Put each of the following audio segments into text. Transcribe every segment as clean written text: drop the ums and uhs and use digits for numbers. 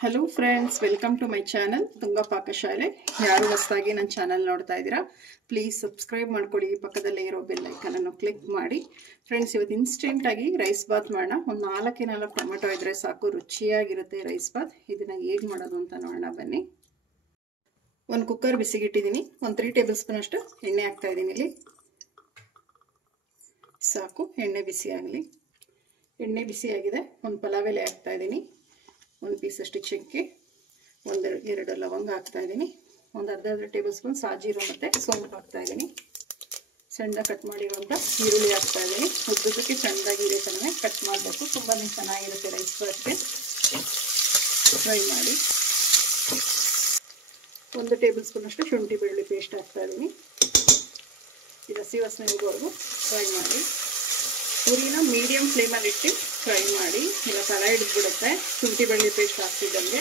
Hello friends, welcome to my channel Tunga Pakashale. ಯಾರು ಹೊಸದಾಗಿ ನನ್ನ ಚಾನಲ್ ನೋಡ್ತಾ ಇದ್ದೀರಾ, ಪ್ಲೀಸ್ ಸಬ್ಸ್ಕ್ರೈಬ್ ಮಾಡ್ಕೊಳ್ಳಿ. ಪಕ್ಕದಲ್ಲೇ ಇರೋ ಬೆಲ್ ಐಕನ್ ಅನ್ನು ಕ್ಲಿಕ್ ಮಾಡಿ. ಫ್ರೆಂಡ್ಸ್, ಇವತ್ತು ಇನ್ಸ್ಟೆಂಟಾಗಿ ರೈಸ್ ಬಾತ್ ಮಾಡೋಣ. ಒಂದು 4 ಟೊಮೆಟೊ ಇದ್ರೆ ಸಾಕು, ರುಚಿಯಾಗಿರುತ್ತೆ ರೈಸ್ ಬಾತ್. ಇದನ್ನು ಹೇಗೆ ಮಾಡೋದು ಅಂತ ನೋಡೋಣ ಬನ್ನಿ. ಒಂದು ಕುಕ್ಕರ್ ಬಿಸಿಗಿಟ್ಟಿದ್ದೀನಿ. ಒಂದು 3 ಟೇಬಲ್ ಸ್ಪೂನ್ ಅಷ್ಟು ಎಣ್ಣೆ ಹಾಕ್ತಾ ಇದ್ದೀನಿ. ಇಲ್ಲಿ ಸಾಕು, ಎಣ್ಣೆ ಬಿಸಿ ಆಗಲಿ. ಎಣ್ಣೆ ಬಿಸಿಯಾಗಿದೆ. ಒಂದು ಪಲಾವ್ ಎಲೆ ಹಾಕ್ತಾ ಇದ್ದೀನಿ. ಒಂದು ಪೀಸಷ್ಟು ಚಕ್ಕೆ, 1-2 ಲವಂಗ ಹಾಕ್ತಾ ಇದ್ದೀನಿ. ಒಂದು ಅರ್ಧ ಟೇಬಲ್ ಸ್ಪೂನ್ ಸಾಜೀರು ಮತ್ತು ಸೋಂಪು ಹಾಕ್ತಾ ಇದ್ದೀನಿ. ಸಣ್ಣದಾಗಿ ಕಟ್ ಮಾಡಿರುವಂಥ ಈರುಳ್ಳಿ ಹಾಕ್ತಾ ಇದ್ದೀನಿ. ಉದ್ದಕ್ಕೆ ಸಣ್ಣದಾಗಿ ಇರೋ ಥರನೇ ಕಟ್ ಮಾಡಬೇಕು. ತುಂಬಾ ಚೆನ್ನಾಗಿರುತ್ತೆ ರೈಸ್ ಬಾತ್ಗೆ. ಫ್ರೈ ಮಾಡಿ. 1 ಟೇಬಲ್ ಸ್ಪೂನ್ ಅಷ್ಟು ಶುಂಠಿ ಬೆಳ್ಳುಳ್ಳಿ ಪೇಸ್ಟ್ ಹಾಕ್ತಾ ಇದ್ದೀನಿ. ಇದು ಹಸಿ ವಾಸನೆ ಹೋಗೋವರೆಗೂ ಫ್ರೈ ಮಾಡಿ. ಉರಿನ ಮೀಡಿಯಂ ಫ್ಲೇಮಲ್ಲಿ ಇಟ್ಟು ಫ್ರೈ ಮಾಡಿ. ಇಲ್ಲ ತಳ ಹಿಡಿದ್ಬಿಡುತ್ತೆ ಶುಂಠಿ ಬೆಳ್ಳುಳ್ಳಿ ಪೇಸ್ಟ್ ಹಾಕ್ತಿದ್ದಂಗೆ.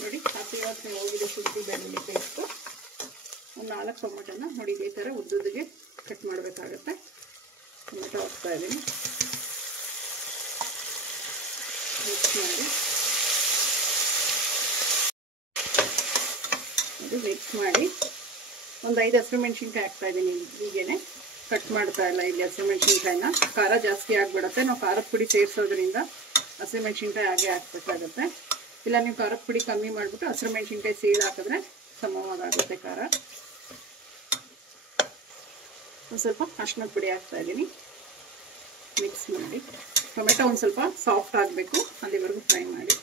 ನೋಡಿ, ಹಸಿ ವಾಸನೆ ಹೋಗಿದೆ ಶುಂಠಿ ಬೆಳ್ಳುಳ್ಳಿ ಪೇಸ್ಟು. ಒಂದು 4 ಟೊಮೆಟೊನ ನೋಡಿ ಇದೇ ಥರ ಉದ್ದುದಿಗೆ ಕಟ್ ಮಾಡಬೇಕಾಗತ್ತೆ. ಟೊಮೆಟೊ ಹಾಕ್ತಾ ಇದ್ದೀನಿ. ಮಿಕ್ಸ್ ಮಾಡಿ. ಅದು ಮಿಕ್ಸ್ ಮಾಡಿ. ಒಂದು 5 ಹಸಿಮೆಣಸಿನ್ಕಾಯಿ ಹಾಕ್ತಾ ಇದ್ದೀನಿ. ಹೀಗೇನೆ ಕಟ್ ಮಾಡ್ತಾ ಇಲ್ಲ ಇಲ್ಲಿ ಹಸಿಮೆಣಸಿನ್ಕಾಯಿನ. ಖಾರ ಜಾಸ್ತಿ ಆಗಿಬಿಡುತ್ತೆ. ನಾವು ಖಾರದ ಪುಡಿ ಸೇರಿಸೋದ್ರಿಂದ ಹಸಿಮೆಣಸಿನ್ಕಾಯಿ ಹಾಗೆ ಹಾಕ್ಬೇಕಾಗುತ್ತೆ. ಇಲ್ಲ ನೀವು ಖಾರದ ಪುಡಿ ಕಮ್ಮಿ ಮಾಡಿಬಿಟ್ಟು ಹಸಿಮೆಣಸಿನ್ಕಾಯಿ ಸೀಳು ಹಾಕಿದ್ರೆ ಸಮವಾಗುತ್ತೆ ಖಾರ. ಒಂದು ಸ್ವಲ್ಪ ಅರಿಶಿನ ಪುಡಿ ಹಾಕ್ತಾ ಇದ್ದೀನಿ. ಮಿಕ್ಸ್ ಮಾಡಿ. ಟೊಮೆಟೊ ಒಂದು ಸ್ವಲ್ಪ ಸಾಫ್ಟ್ ಆಗಬೇಕು, ಅಲ್ಲಿವರೆಗೂ ಫ್ರೈ ಮಾಡಿ.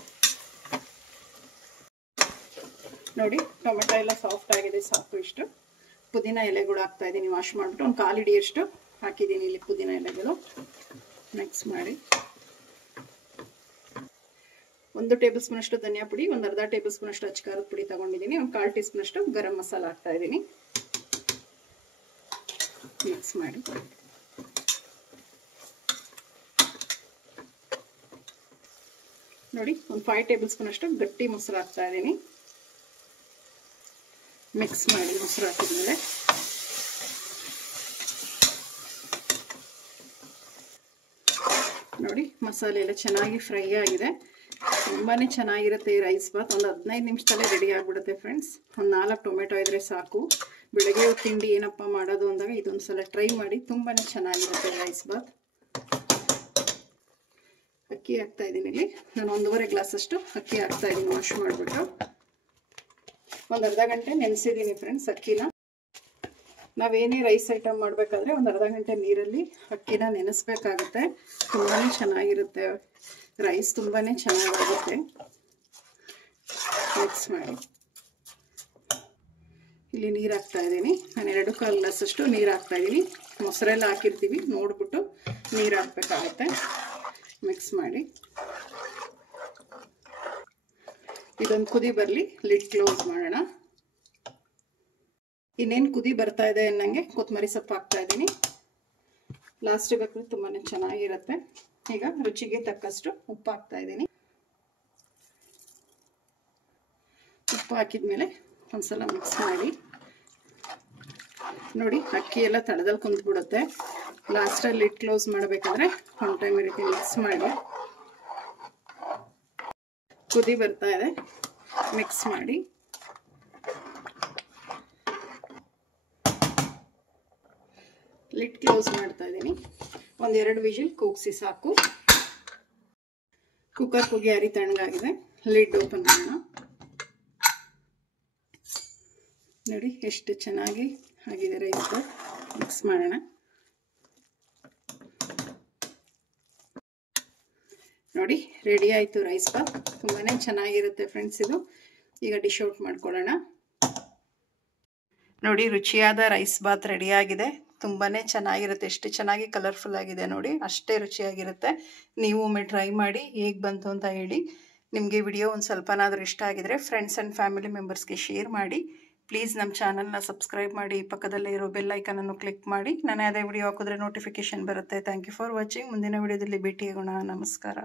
ನೋಡಿ, ಟೊಮೆಟೊ ಎಲ್ಲ ಸಾಫ್ಟ್ ಆಗಿದೆ. ಸಾಕು ಇಷ್ಟು. ಪುದೀನ ಎಲೆಗಳು ಹಾಕ್ತಾ ಇದ್ದೀನಿ. ವಾಶ್ ಮಾಡಿಬಿಟ್ಟು ಒಂದು 1/4 ಹಿಡಿಯಷ್ಟು ಹಾಕಿದ್ದೀನಿ ಇಲ್ಲಿ ಪುದೀನ ಎಲೆಗಳು. ಮಿಕ್ಸ್ ಮಾಡಿ. 1 ಟೇಬಲ್ ಸ್ಪೂನ್ ಅಷ್ಟು ಧನಿಯಾ ಪುಡಿ, ಒಂದು ಅರ್ಧ ಟೇಬಲ್ ಸ್ಪೂನ್ ಅಷ್ಟು ಅಚ್ಚ ಪುಡಿ ತಗೊಂಡಿದ್ದೀನಿ. ಒಂದು 1/4 ಟೀ ಸ್ಪೂನ್ ಅಷ್ಟು ಗರಂ ಮಸಾಲ ಹಾಕ್ತಾ ಇದ್ದೀನಿ. ಮಿಕ್ಸ್ ಮಾಡಿ. ನೋಡಿ, ಒಂದು 5 ಟೇಬಲ್ ಸ್ಪೂನ್ ಅಷ್ಟು ಗಟ್ಟಿ ಮೊಸರು ಹಾಕ್ತಾ ಇದ್ದೀನಿ. ಮಿಕ್ಸ್ ಮಾಡಿ. ಮೊಸರು ಹಾಕಿದ್ಮೇಲೆ ನೋಡಿ, ಮಸಾಲೆ ಎಲ್ಲ ಚೆನ್ನಾಗಿ ಫ್ರೈ ಆಗಿದೆ. ತುಂಬಾ ಚೆನ್ನಾಗಿರುತ್ತೆ ಈ ರೈಸ್ ಬಾತ್. ಒಂದು 15 ನಿಮಿಷದಲ್ಲೇ ರೆಡಿ ಆಗಿಬಿಡುತ್ತೆ ಫ್ರೆಂಡ್ಸ್. ಒಂದು 4 ಟೊಮೆಟೊ ಇದ್ರೆ ಸಾಕು. ಬೆಳಗ್ಗೆ ತಿಂಡಿ ಏನಪ್ಪ ಮಾಡೋದು ಅಂದಾಗ ಇದೊಂದು ಸಲ ಟ್ರೈ ಮಾಡಿ. ತುಂಬಾ ಚೆನ್ನಾಗಿರುತ್ತೆ ರೈಸ್ ಬಾತ್. ಅಕ್ಕಿ ಹಾಕ್ತಾ ಇದ್ದೀನಿ ಇಲ್ಲಿ. ನಾನು 1.5 ಗ್ಲಾಸ್ ಅಷ್ಟು ಅಕ್ಕಿ ಹಾಕ್ತಾ ಇದ್ದೀನಿ. ವಾಶ್ ಮಾಡಿಬಿಟ್ಟು ಒಂದು ಅರ್ಧ ಗಂಟೆ ನೆನೆಸಿದ್ದೀನಿ ಫ್ರೆಂಡ್ಸ್ ಅಕ್ಕಿನ. ನಾವೇನೇ ರೈಸ್ ಐಟಮ್ ಮಾಡಬೇಕಾದ್ರೆ ಒಂದು ಅರ್ಧ ಗಂಟೆ ನೀರಲ್ಲಿ ಅಕ್ಕಿನ ನೆನೆಸ್ಬೇಕಾಗುತ್ತೆ. ತುಂಬಾ ಚೆನ್ನಾಗಿರುತ್ತೆ ರೈಸ್. ತುಂಬಾ ಚೆನ್ನಾಗಾಗುತ್ತೆ. ಮಿಕ್ಸ್ ಮಾಡಿ. ಇಲ್ಲಿ ನೀರು ಹಾಕ್ತಾ ಇದ್ದೀನಿ. ನಾನು 2-1/4 ಗ್ಲಾಸ್ ಅಷ್ಟು ನೀರು ಹಾಕ್ತಾ ಇದ್ದೀನಿ. ಮೊಸರೆಲ್ಲ ಹಾಕಿರ್ತೀವಿ, ನೋಡ್ಬಿಟ್ಟು ನೀರು ಹಾಕಬೇಕಾಗತ್ತೆ. ಮಿಕ್ಸ್ ಮಾಡಿ. ಇದೊಂದು ಕುದಿ ಬರಲಿ, ಲಿಡ್ ಕ್ಲೋಸ್ ಮಾಡೋಣ. ಇನ್ನೇನು ಕುದಿ ಬರ್ತಾ ಇದೆ ಅನ್ನಂಗೆ ಕೊತ್ತಂಬರಿ ಸೊಪ್ಪು ಹಾಕ್ತಾ ಇದ್ದೀನಿ. ಲಾಸ್ಟಿಗೆ ಹಾಕಿದ್ರೆ ತುಂಬಾ ಚೆನ್ನಾಗಿರುತ್ತೆ. ಈಗ ರುಚಿಗೆ ತಕ್ಕಷ್ಟು ಉಪ್ಪು ಹಾಕ್ತಾ ಇದ್ದೀನಿ. ಉಪ್ಪು ಹಾಕಿದ್ಮೇಲೆ ಒಂದ್ಸಲ ಮಿಕ್ಸ್ ಮಾಡಿ. ನೋಡಿ, ಅಕ್ಕಿ ಎಲ್ಲ ತಳದಲ್ಲಿ ಕುಂತ್ಬಿಡುತ್ತೆ. ಲಾಸ್ಟಲ್ಲಿ ಲಿಡ್ ಕ್ಲೋಸ್ ಮಾಡಬೇಕಾದ್ರೆ ಒಂದು ಟೈಮ್ ಈ ರೀತಿ ಮಿಕ್ಸ್ ಮಾಡಿ. ಕುದಿ ಬರ್ತಾ ಇದೆ. ಮಿಕ್ಸ್ ಮಾಡಿ. ಲಿಡ್ ಕ್ಲೋಸ್ ಮಾಡ್ತಾ ಇದ್ದೀನಿ. 1-2 ವಿಜಿಲ್ ಕೂಗಿಸಿ ಸಾಕು. ಕುಕ್ಕರ್ ಕೂಗಿ ಅರಿ ತಣ್ಣಗಾಗಿದೆ. ಲಿಡ್ ಓಪನ್ ಮಾಡೋಣ. ನೋಡಿ ಎಷ್ಟು ಚೆನ್ನಾಗಿ ಆಗಿದೆ ರೈಸ್ ಬಾತ್. ಮಿಕ್ಸ್ ಮಾಡೋಣ. ನೋಡಿ, ರೆಡಿ ಆಯಿತು ರೈಸ್ ಬಾತ್. ತುಂಬಾ ಚೆನ್ನಾಗಿರುತ್ತೆ ಫ್ರೆಂಡ್ಸ್ ಇದು. ಈಗ ಡಿಶ್ ಔಟ್ ಮಾಡ್ಕೊಳ್ಳೋಣ. ನೋಡಿ, ರುಚಿಯಾದ ರೈಸ್ ಬಾತ್ ರೆಡಿಯಾಗಿದೆ. ತುಂಬಾ ಚೆನ್ನಾಗಿರುತ್ತೆ. ಎಷ್ಟು ಚೆನ್ನಾಗಿ ಕಲರ್ಫುಲ್ ಆಗಿದೆ ನೋಡಿ. ಅಷ್ಟೇ ರುಚಿಯಾಗಿರುತ್ತೆ. ನೀವು ಒಮ್ಮೆ ಟ್ರೈ ಮಾಡಿ ಹೇಗೆ ಬಂತು ಅಂತ ಹೇಳಿ. ನಿಮಗೆ ವಿಡಿಯೋ ಒಂದು ಸ್ವಲ್ಪನಾದರೂ ಇಷ್ಟ ಆಗಿದರೆ ಫ್ರೆಂಡ್ಸ್ ಆ್ಯಂಡ್ ಫ್ಯಾಮಿಲಿ ಮೆಂಬರ್ಸ್ಗೆ ಶೇರ್ ಮಾಡಿ. ಪ್ಲೀಸ್ ನಮ್ಮ ಚಾನಲ್ನ ಸಬ್ಸ್ಕ್ರೈಬ್ ಮಾಡಿ. ಪಕ್ಕದಲ್ಲೇ ಇರೋ ಬೆಲ್ ಐಕನನ್ನು ಕ್ಲಿಕ್ ಮಾಡಿ. ನಾನು ಯಾವುದೇ ವಿಡಿಯೋ ಹಾಕಿದ್ರೆ ನೋಟಿಫಿಕೇಶನ್ ಬರುತ್ತೆ. Thank you for watching. ಮುಂದಿನ ವಿಡಿಯೋದಲ್ಲಿ ಭೇಟಿಯಾಗೋಣ. ನಮಸ್ಕಾರ.